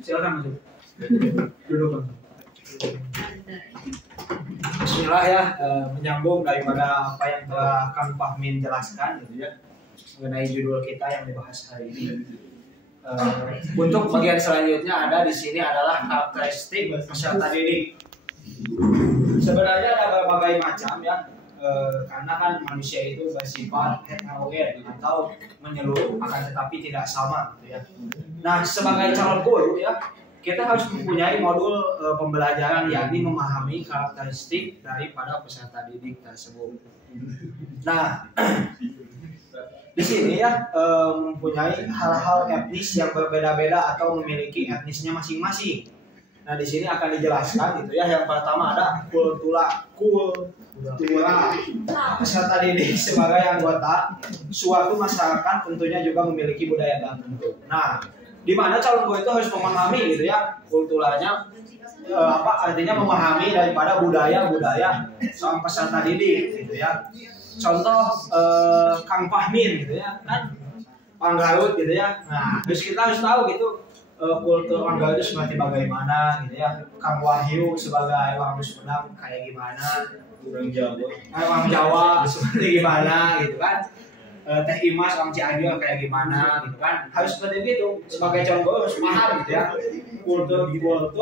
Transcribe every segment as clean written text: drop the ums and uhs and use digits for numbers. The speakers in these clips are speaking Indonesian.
Silakan masuk. Duduk. Bismillah ya, menyambung daripada apa yang telah Kang Fahmin jelaskan gitu ya mengenai judul kita yang dibahas hari ini. Untuk bagian selanjutnya ada di sini adalah karakteristik peserta didik. Sebenarnya ada berbagai macam ya, karena kan manusia itu bersifat heterogen atau menyeluruh akan tetapi tidak sama gitu ya. Nah, sebagai calon guru ya, kita harus mempunyai modul pembelajaran yakni memahami karakteristik daripada peserta didik tersebut. Nah, di sini ya mempunyai hal-hal etnis yang berbeda-beda atau memiliki etnisnya masing-masing. Nah, di sini akan dijelaskan gitu ya. Yang pertama ada kultura peserta didik sebagai anggota suatu masyarakat tentunya juga memiliki budaya tertentu. Nah, di mana calon guru itu harus memahami gitu ya kulturanya, apa artinya memahami daripada budaya-budaya soal peserta didik gitu ya. Contoh Kang Fahmin gitu ya kan Panggarut gitu ya. Nah, terus kita harus tahu gitu kultur Panggarut itu seperti bagaimana gitu ya. Kang Wahyu sebagai orang Sumedang kayak gimana, orang Jawa seperti gimana gitu kan. Teh Imas orang Cianjur kayak gimana gitu kan, harus seperti itu. Sebagai calon guru harus paham gitu ya kultur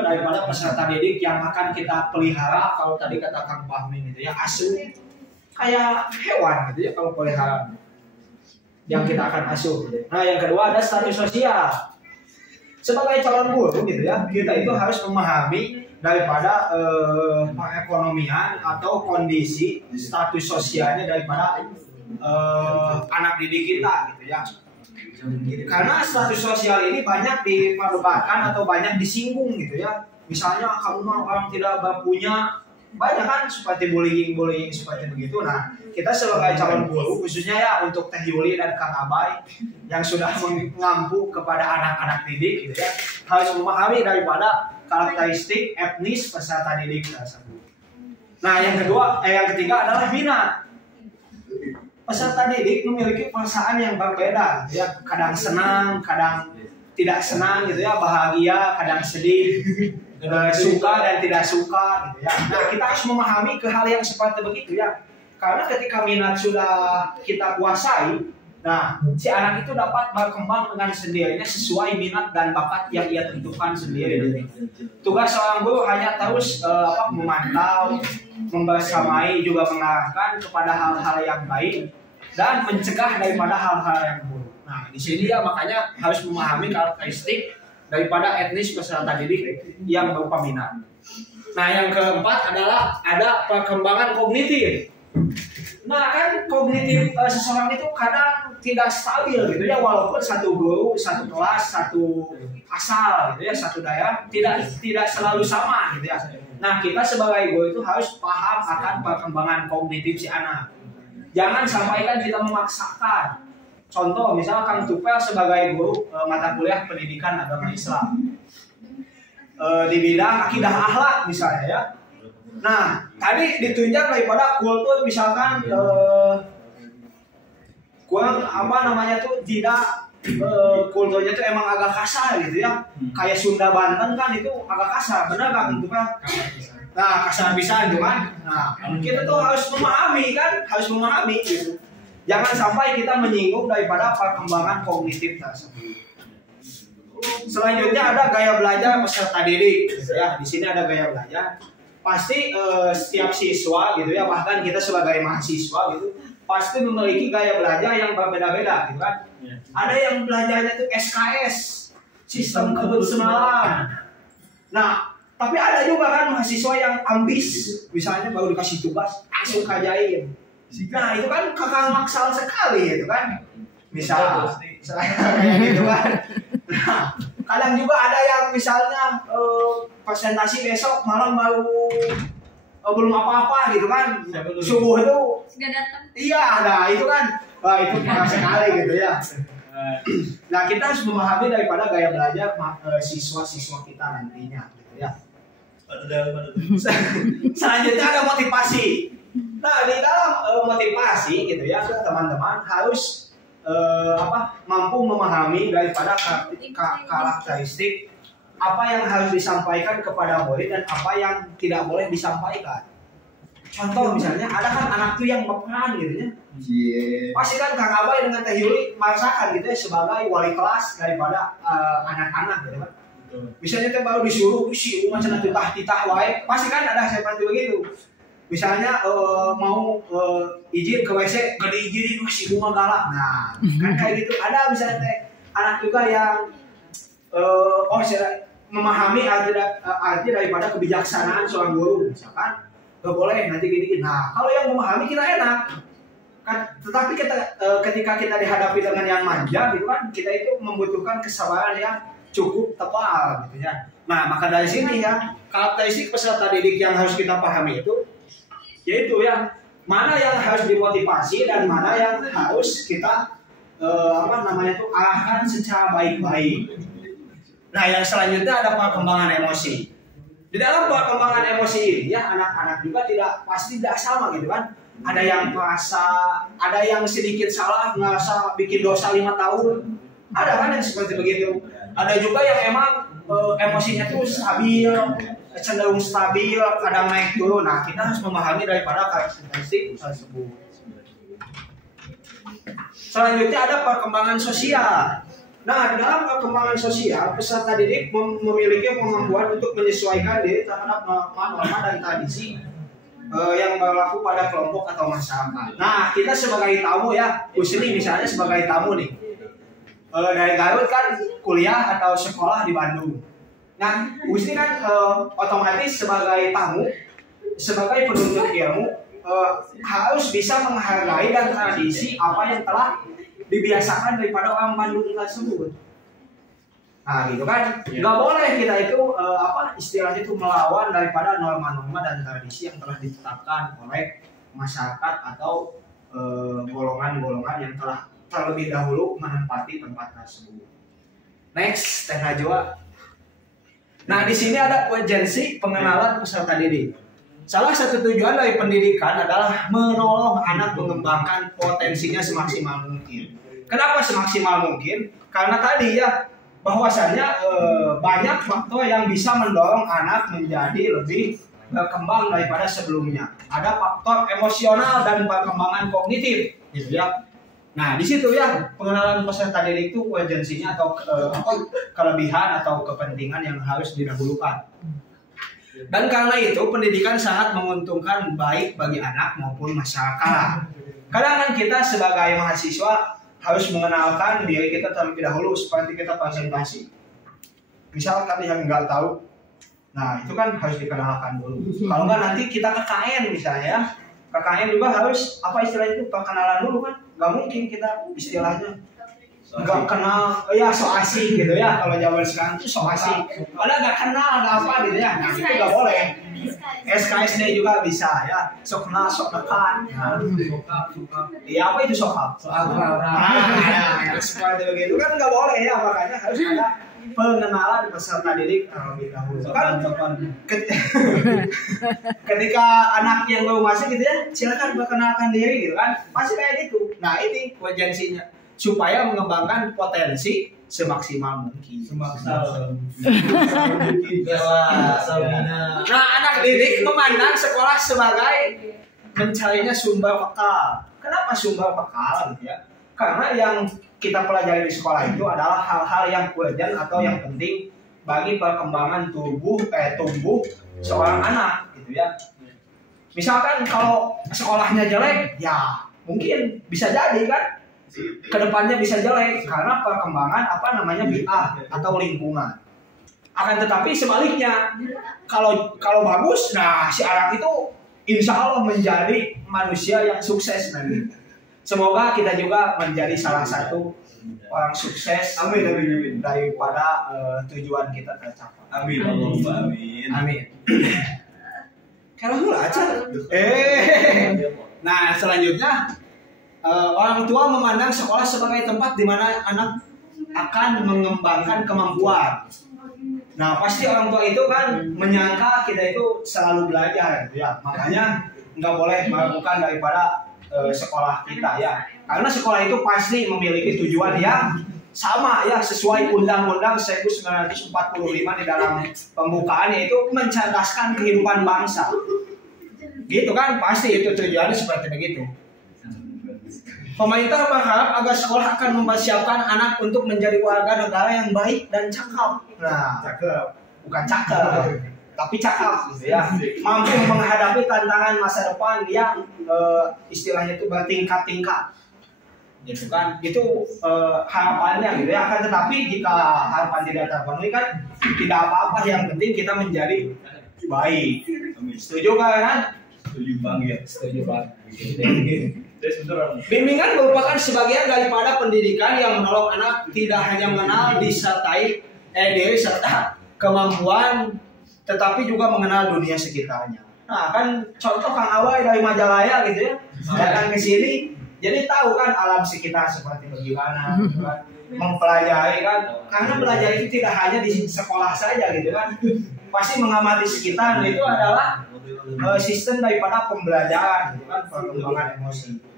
daripada peserta didik yang akan kita pelihara. Kalau tadi kata Kang Fahmi gitu ya, asuh kayak hewan gitu ya kalau peliharaan yang kita akan asuh gitu. Nah, yang kedua ada status sosial. Sebagai calon guru gitu ya, kita itu harus memahami daripada perekonomian atau kondisi status sosialnya daripada anak didik kita gitu ya. Karena status sosial ini banyak diperdebatkan atau banyak disinggung gitu ya. Misalnya kamu mah orang tidak punya, banyak kan seperti bullying seperti begitu. Nah, kita sebagai calon guru khususnya ya untuk Teh Yuli dan Kang Abai yang sudah mengampu kepada anak-anak didik gitu ya, harus memahami daripada karakteristik etnis peserta didik tersebut. Nah, yang ketiga adalah minat. Peserta didik memiliki perasaan yang berbeda gitu ya. Kadang senang, kadang tidak senang gitu ya, bahagia, kadang sedih, suka dan tidak suka gitu ya. Nah, kita harus memahami ke hal yang seperti begitu ya. Karena ketika minat sudah kita kuasai, nah si anak itu dapat berkembang dengan sendirinya sesuai minat dan bakat yang ia tentukan sendiri. Tugas seorang guru hanya terus memantau, membersamai, juga mengarahkan kepada hal-hal yang baik dan mencegah daripada hal-hal yang buruk. Nah, di sini ya makanya harus memahami karakteristik daripada etnis peserta didik yang berupa minat. Nah, yang keempat adalah ada perkembangan kognitif. Nah, kan kognitif seseorang itu kadang tidak stabil gitu ya, walaupun satu guru, satu kelas, satu asal gitu ya, satu daerah tidak selalu sama gitu ya. Nah, kita sebagai guru itu harus paham akan perkembangan kognitif si anak. Jangan sampai kan kita memaksakan. Contoh misalnya Kang Tupel sebagai guru mata kuliah pendidikan agama Islam di bidang akidah akhlak misalnya ya. Nah, tadi ditunjang daripada kultur misalkan kurang tidak kulturnya tuh emang agak kasar gitu ya. Kayak Sunda Banten kan itu agak kasar, benar Kang Tupel? Nah, kasar bisa gitu kan. Nah, kita tuh harus memahami gitu. Jangan sampai kita menyinggung daripada perkembangan kognitif tersebut. Selanjutnya ada gaya belajar peserta didik gitu ya. Di sini ada gaya belajar. Pasti setiap siswa gitu ya, bahkan kita sebagai mahasiswa gitu, pasti memiliki gaya belajar yang berbeda-beda gitu kan. Ada yang belajarnya tuh SKS, sistem kebut semalam. Nah, tapi ada juga kan mahasiswa yang ambis, misalnya baru dikasih tugas langsung kerjain. Nah, itu kan kakak maksal sekali itu kan. Misal kayak gitu kan. Nah, kadang juga ada yang misalnya presentasi besok malam baru belum apa-apa gitu kan. Subuh itu nggak datang. Iya, nah itu kan. Wah, itu parah sekali gitu ya. Nah, kita harus memahami daripada gaya belajar siswa-siswa kita nantinya gitu ya. Selanjutnya ada motivasi. Nah, di dalam motivasi gitu ya, teman-teman harus mampu memahami daripada karakteristik apa yang harus disampaikan kepada murid dan apa yang tidak boleh disampaikan. Contoh misalnya ada kan anak tuh yang baperan gitu ya. Pasti kan Kang Abay dengan Teh Yuli merasakan gitu ya sebagai wali kelas daripada anak-anak gitu kan. Misalnya teh baru disuruh si rumah cenah titah wae, pasti kan ada seperti begitu. Misalnya mau izin ke WC, gak diizinin si rumah galak. Nah, kan kayak gitu. Ada misalnya teh anak juga yang memahami arti daripada kebijaksanaan seorang guru, misalkan gak boleh nanti gini. Nah, kalau yang memahami kita enak. Kan, tetapi ketika kita dihadapi dengan yang manja gitu kan, kita itu membutuhkan kesabaran yang cukup tebal gitu ya. Nah, maka dari sini ya, karakteristik peserta didik yang harus kita pahami itu yaitu yang mana yang harus dimotivasi dan mana yang harus kita arahkan secara baik-baik. Nah, yang selanjutnya ada perkembangan emosi. Di dalam perkembangan emosi ini ya, anak-anak juga pasti tidak sama gitu kan. Ada yang merasa, ada yang sedikit salah ngerasa bikin dosa 5 tahun. Ada kan yang seperti begitu. Ada juga yang emang emosinya tuh stabil, cenderung stabil, kadang naik turun. Nah, kita harus memahami daripada karakteristik tersebut. Selanjutnya ada perkembangan sosial. Nah, dalam perkembangan sosial, peserta didik memiliki kemampuan untuk menyesuaikan diri terhadap norma-norma dan tradisi yang berlaku pada kelompok atau masyarakat. Nah, kita sebagai tamu ya, Husni misalnya sebagai tamu nih, dari Garut kan kuliah atau sekolah di Bandung. Nah, Husni kan otomatis sebagai tamu, sebagai penuntut ilmu, harus bisa menghargai dan tradisi apa yang telah dibiasakan daripada orang Bandung tersebut. Nah, gitu kan, nggak boleh kita itu istilahnya itu melawan daripada norma-norma dan tradisi yang telah ditetapkan oleh masyarakat atau golongan-golongan yang telah terlebih dahulu menempati tempat tersebut. Next, Teh Najwa. Nah, di sini ada urgensi pengenalan peserta didik. Salah satu tujuan dari pendidikan adalah menolong anak mengembangkan potensinya semaksimal mungkin. Kenapa semaksimal mungkin? Karena tadi ya, bahwasannya banyak faktor yang bisa mendorong anak menjadi lebih berkembang daripada sebelumnya. Ada faktor emosional dan perkembangan kognitif, gitu ya. Nah, di situ ya pengenalan peserta didik itu urgensinya atau kelebihan atau kepentingan yang harus didahulukan. Dan karena itu pendidikan sangat menguntungkan baik bagi anak maupun masyarakat. Kadang kan kita sebagai mahasiswa harus mengenalkan diri kita terlebih dahulu seperti kita presentasi. Misal kali yang nggak tahu, nah itu kan harus dikenalkan dulu. Kalau nggak nanti kita KKN misalnya ya. KKN juga harus istilahnya itu perkenalan dulu kan. Gak mungkin kita istilahnya nggak kenal, ya so asik gitu ya. Kalau zaman sekarang itu so asik, padahal nggak kenal nggak apa gitu ya. Nah itu nggak boleh. SKSD juga bisa ya, sok kenal sok dekat. Iya, apa itu sok akrab? Nah, seperti begitu kan nggak boleh ya, makanya harus ada pengenalan peserta didik terlebih dahulu. Kan ketika anak yang baru masuk gitu ya, silakan perkenalkan diri gitu kan, pasti kayak gitu. Nah ini urgensinya supaya mengembangkan potensi semaksimal mungkin. Nah, anak didik memandang sekolah sebagai mencarinya sumber bekal. Kenapa sumber bekal gitu ya? Karena yang kita pelajari di sekolah itu adalah hal-hal yang urgent atau yang penting bagi perkembangan tumbuh seorang anak gitu ya. Misalkan kalau sekolahnya jelek, ya mungkin bisa jadi kan kedepannya bisa jelek karena perkembangan bi'ah atau lingkungan. Akan tetapi sebaliknya, kalau bagus, nah si anak itu insya Allah menjadi manusia yang sukses nanti. Semoga kita juga menjadi salah satu orang sukses. Amin. Daripada tujuan kita tercapai. Amin. Amin. Kalau hula aja. Nah, selanjutnya orang tua memandang sekolah sebagai tempat di mana anak akan mengembangkan kemampuan. Nah, pasti orang tua itu kan menyangka kita itu selalu belajar, ya. Makanya nggak boleh melakukan daripada sekolah kita ya. Karena sekolah itu pasti memiliki tujuan yang sama ya sesuai Undang-Undang 1945 di dalam pembukaannya itu mencerdaskan kehidupan bangsa. Gitu kan, pasti itu tujuannya seperti begitu. Pemerintah berharap agar sekolah akan mempersiapkan anak untuk menjadi warga negara yang baik dan cakap. Nah, bukan cakap, tapi cakap gitu ya. Mampu menghadapi tantangan masa depan yang istilahnya itu bertingkat-tingkat. Gitu kan, itu harapannya gitu ya. Akan tetapi jika harapan tidak terpenuhi kan tidak apa-apa, yang penting kita menjadi baik. Setuju kan? Setuju banget. Setuju banget. Bimbingan merupakan sebagian daripada pendidikan yang menolong anak tidak hanya mengenal disertai diri serta kemampuan, tetapi juga mengenal dunia sekitarnya. Nah kan contoh Kang Awai dari Majalaya gitu ya, datang ke sini, jadi tahu kan alam sekitar seperti bagaimana, gitu kan? Mempelajari kan, karena belajar itu tidak hanya di sekolah saja gitu kan, pasti mengamati sekitar, itu adalah sistem daripada pembelajaran gitu kan, perkembangan emosi.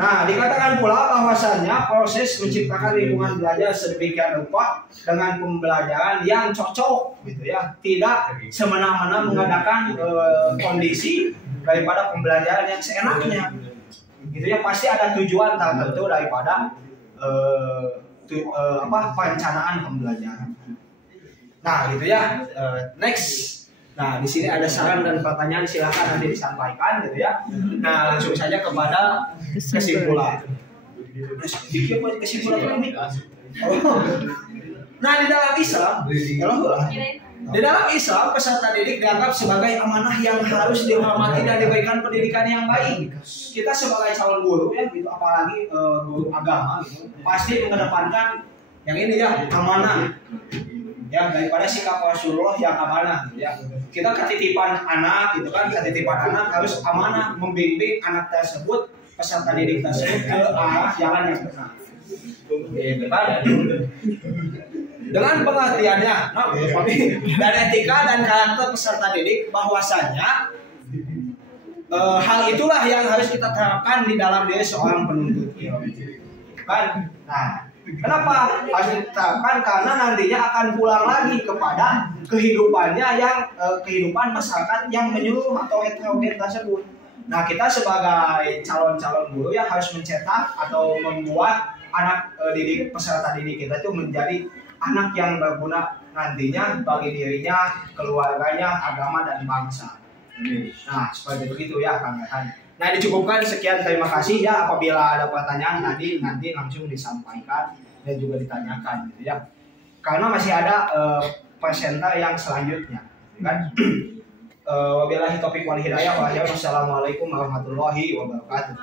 Nah, dikatakan pula bahwasannya proses menciptakan lingkungan belajar sedemikian rupa dengan pembelajaran yang cocok gitu ya, tidak semena-mena mengadakan kondisi daripada pembelajaran yang seenaknya gitu ya, pasti ada tujuan tertentu daripada perencanaan pembelajaran. Nah, gitu ya. Next. Nah, di sini ada saran dan pertanyaan, silakan nanti disampaikan gitu ya. Nah, langsung saja kepada kesimpulan. Kesimpulan kami. Nah, di dalam Islam, peserta didik dianggap sebagai amanah yang harus dihormati dan diberikan pendidikan yang baik. Kita sebagai calon guru ya, gitu, apalagi guru agama gitu, pasti mengedepankan yang ini ya, amanah. Ya, daripada sikap Rasulullah yang amanah ya. Kita ketitipan anak gitu kan, ketitipan anak harus amanah, membimbing anak tersebut, peserta didik tersebut ke arah jalan yang benar. Gitu kan? Dengan pengertiannya, dan etika dan karakter peserta didik, bahwasannya hal itulah yang harus kita terapkan di dalam diri seorang penuntut ilmu. Kan? Nah, kenapa harus diterapkan? Karena nantinya akan pulang lagi kepada kehidupannya yang kehidupan masyarakat yang menyeluruh atau heterogen tersebut. Nah, kita sebagai calon-calon guru ya harus mencetak atau membuat anak didik, peserta didik kita itu menjadi anak yang berguna nantinya bagi dirinya, keluarganya, agama dan bangsa. Nah, seperti begitu ya Kang Rehan. Nah, dicukupkan sekian, terima kasih ya. Apabila ada pertanyaan nanti langsung disampaikan dan juga ditanyakan gitu ya. Karena masih ada presenter yang selanjutnya kan. Wabillahi taufiq wal hidayah. Wassalamualaikum warahmatullahi wabarakatuh.